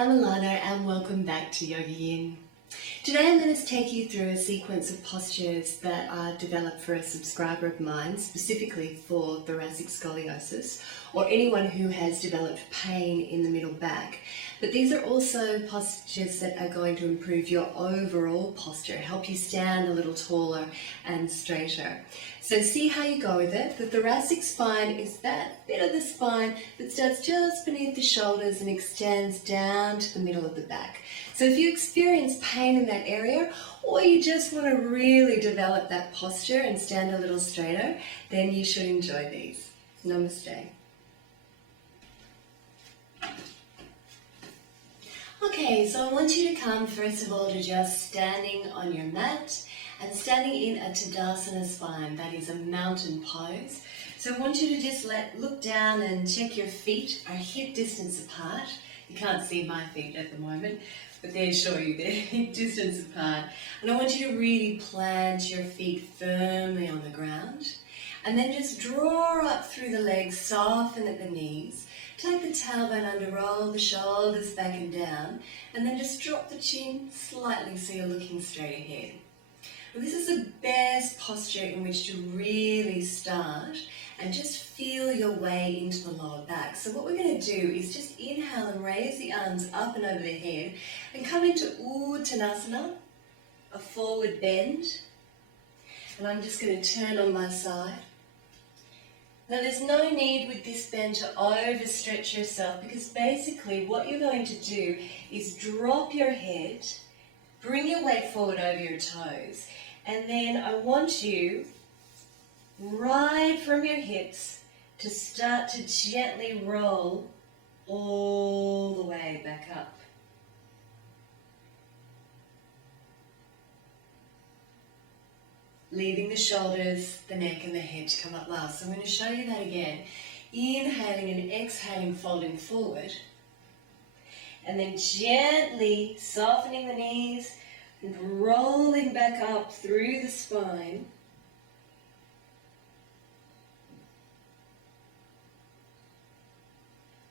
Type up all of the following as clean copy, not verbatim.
I'm Alana and welcome back to YogaYin. Today I'm going to take you through a sequence of postures that are developed for a subscriber of mine, specifically for thoracic scoliosis or anyone who has developed pain in the middle back. But these are also postures that are going to improve your overall posture, help you stand a little taller and straighter. So see how you go with it. The thoracic spine is that bit of the spine that starts just beneath the shoulders and extends down to the middle of the back. So if you experience pain in that area, or you just want to really develop that posture and stand a little straighter, then you should enjoy these. Namaste. Okay, so I want you to come first of all to just standing on your mat and standing in a Tadasana spine, that is a mountain pose. So I want you to just look down and check your feet are hip distance apart. You can't see my feet at the moment, but they show you they're hip distance apart. And I want you to really plant your feet firmly on the ground. And then just draw up through the legs, soften at the knees. Take the tailbone under, roll the shoulders back and down, and then just drop the chin slightly so you're looking straight ahead. Well, this is the best posture in which to really start and just feel your way into the lower back. So what we're going to do is just inhale and raise the arms up and over the head and come into Tadasana, a forward bend. And I'm just going to turn on my side. Now there's no need with this bend to overstretch yourself, because basically what you're going to do is drop your head, bring your weight forward over your toes, and then I want you right from your hips to start to gently roll all the way back up. Leaving the shoulders, the neck and the head to come up last. So I'm going to show you that again. Inhaling and exhaling, folding forward. And then gently softening the knees and rolling back up through the spine.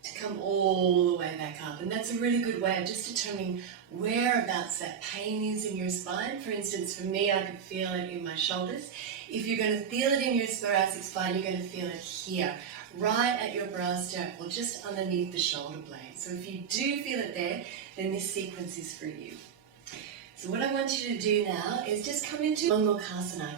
To come all the way back up. And that's a really good way of just determining whereabouts that pain is in your spine. For instance, for me, I could feel it in my shoulders. If you're going to feel it in your thoracic spine, you're going to feel it here, right at your brow stern or just underneath the shoulder blade. So if you do feel it there, then this sequence is for you. So what I want you to do now is just come into Untitled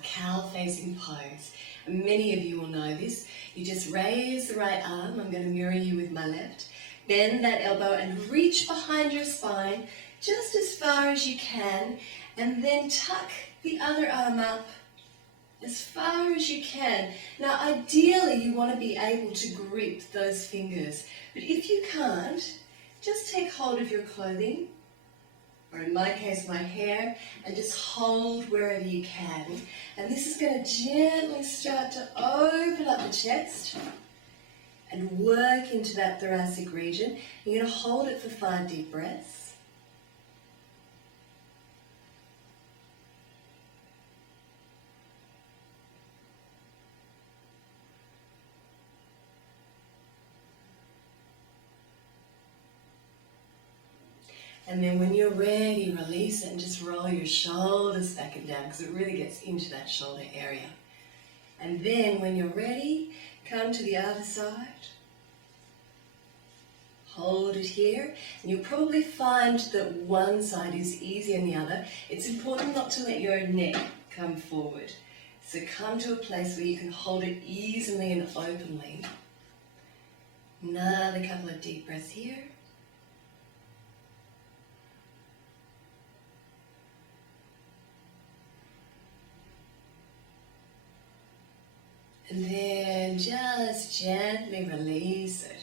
cow-facing pose. And many of you will know this. You just raise the right arm. I'm going to mirror you with my left. Bend that elbow and reach behind your spine just as far as you can, and then tuck the other arm up as far as you can. Now ideally you want to be able to grip those fingers, but if you can't, just take hold of your clothing, or in my case my hair, and just hold wherever you can. And this is going to gently start to open up the chest and work into that thoracic region. You're going to hold it for 5 deep breaths. And then when you're ready, release it and just roll your shoulders back and down, because it really gets into that shoulder area. And then when you're ready, come to the other side. Hold it here. And you'll probably find that one side is easier than the other. It's important not to let your neck come forward. So come to a place where you can hold it easily and openly. Another couple of deep breaths here. And then just gently release it.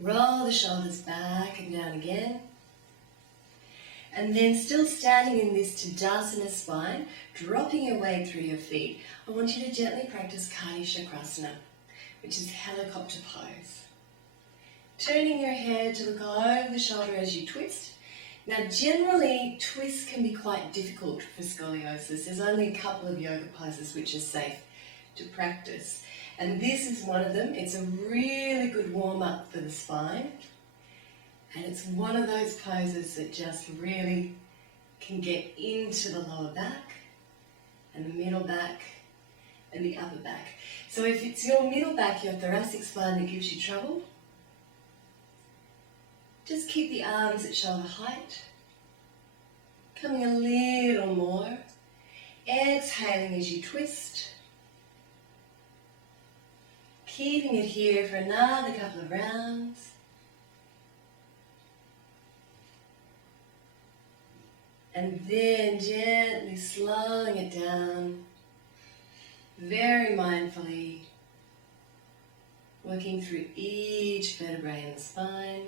Roll the shoulders back and down again. And then still standing in this Tadasana spine, dropping your weight through your feet, I want you to gently practice Chakrasana, which is helicopter pose. Turning your head to look over the shoulder as you twist. Now generally, twists can be quite difficult for scoliosis. There's only a couple of yoga poses which are safe to practice. And this is one of them. It's a really good warm-up for the spine. And it's one of those poses that just really can get into the lower back and the middle back and the upper back. So if it's your middle back, your thoracic spine that gives you trouble, just keep the arms at shoulder height, coming a little more, exhaling as you twist, keeping it here for another couple of rounds. And then gently slowing it down, very mindfully, working through each vertebrae in the spine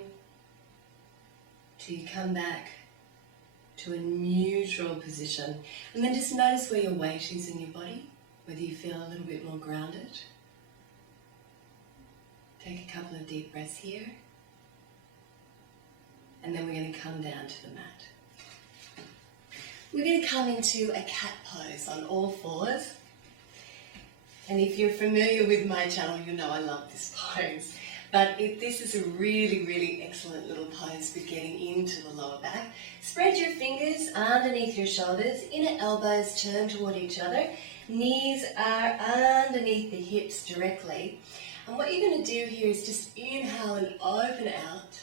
till you come back to a neutral position. And then just notice where your weight is in your body, whether you feel a little bit more grounded. Take a couple of deep breaths here. And then we're going to come down to the mat. We're going to come into a cat pose on all fours. And if you're familiar with my channel, you know I love this pose. But this is a really, really excellent little pose for getting into the lower back. Spread your fingers underneath your shoulders, inner elbows turn toward each other. Knees are underneath the hips directly. And what you're going to do here is just inhale and open out.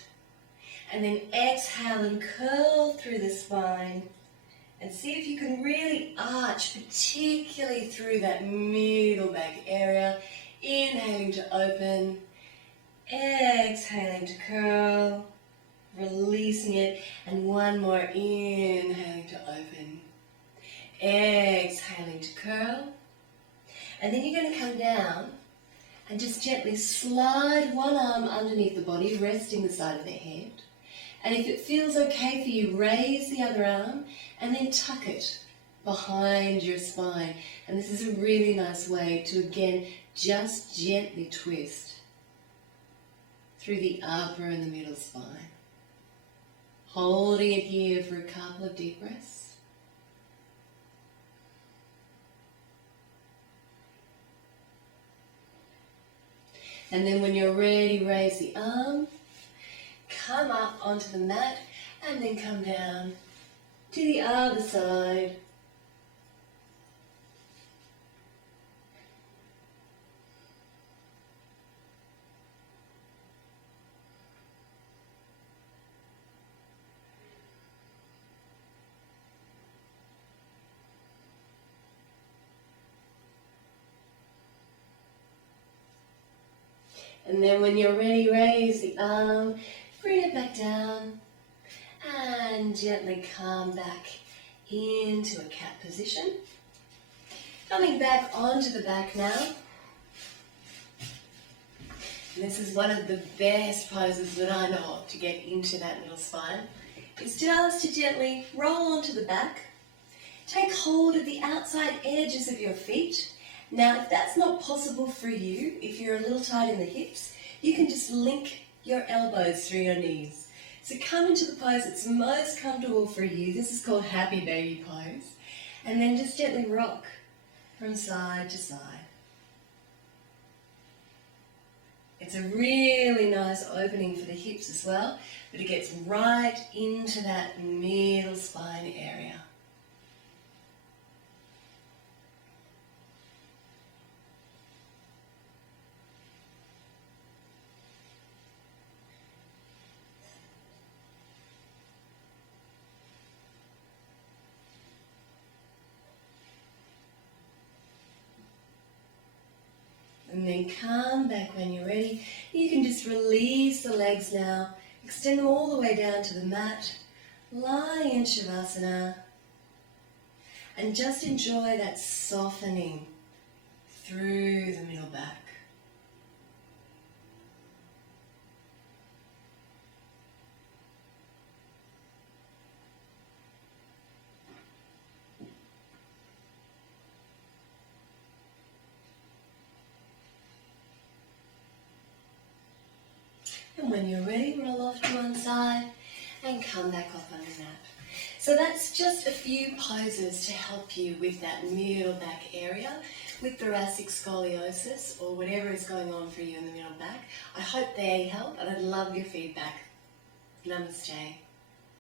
And then exhale and curl through the spine. And see if you can really arch, particularly through that middle back area. Inhaling to open, exhaling to curl, releasing it, and one more, inhaling to open, exhaling to curl. And then you're going to come down and just gently slide one arm underneath the body, resting the side of the head. And if it feels okay for you, raise the other arm and then tuck it behind your spine. And this is a really nice way to, again, just gently twist through the upper and the middle spine. Holding it here for a couple of deep breaths. And then when you're ready, raise the arm, come up onto the mat, and then come down to the other side. And then when you're ready, raise the arm, bring it back down, and gently come back into a cat position. Coming back onto the back now. And this is one of the best poses that I know of to get into that middle spine. It's just to gently roll onto the back. Take hold of the outside edges of your feet. Now, if that's not possible for you, if you're a little tight in the hips, you can just link your elbows through your knees. So come into the pose that's most comfortable for you. This is called Happy Baby Pose. And then just gently rock from side to side. It's a really nice opening for the hips as well, but it gets right into that middle spine area. And then come back when you're ready. You can just release the legs now. Extend them all the way down to the mat. Lying in Shavasana. And just enjoy that softening through the middle back. And when you're ready, roll off to one side and come back up on the mat. So that's just a few poses to help you with that middle back area, with thoracic scoliosis or whatever is going on for you in the middle back. I hope they help, and I'd love your feedback. Namaste.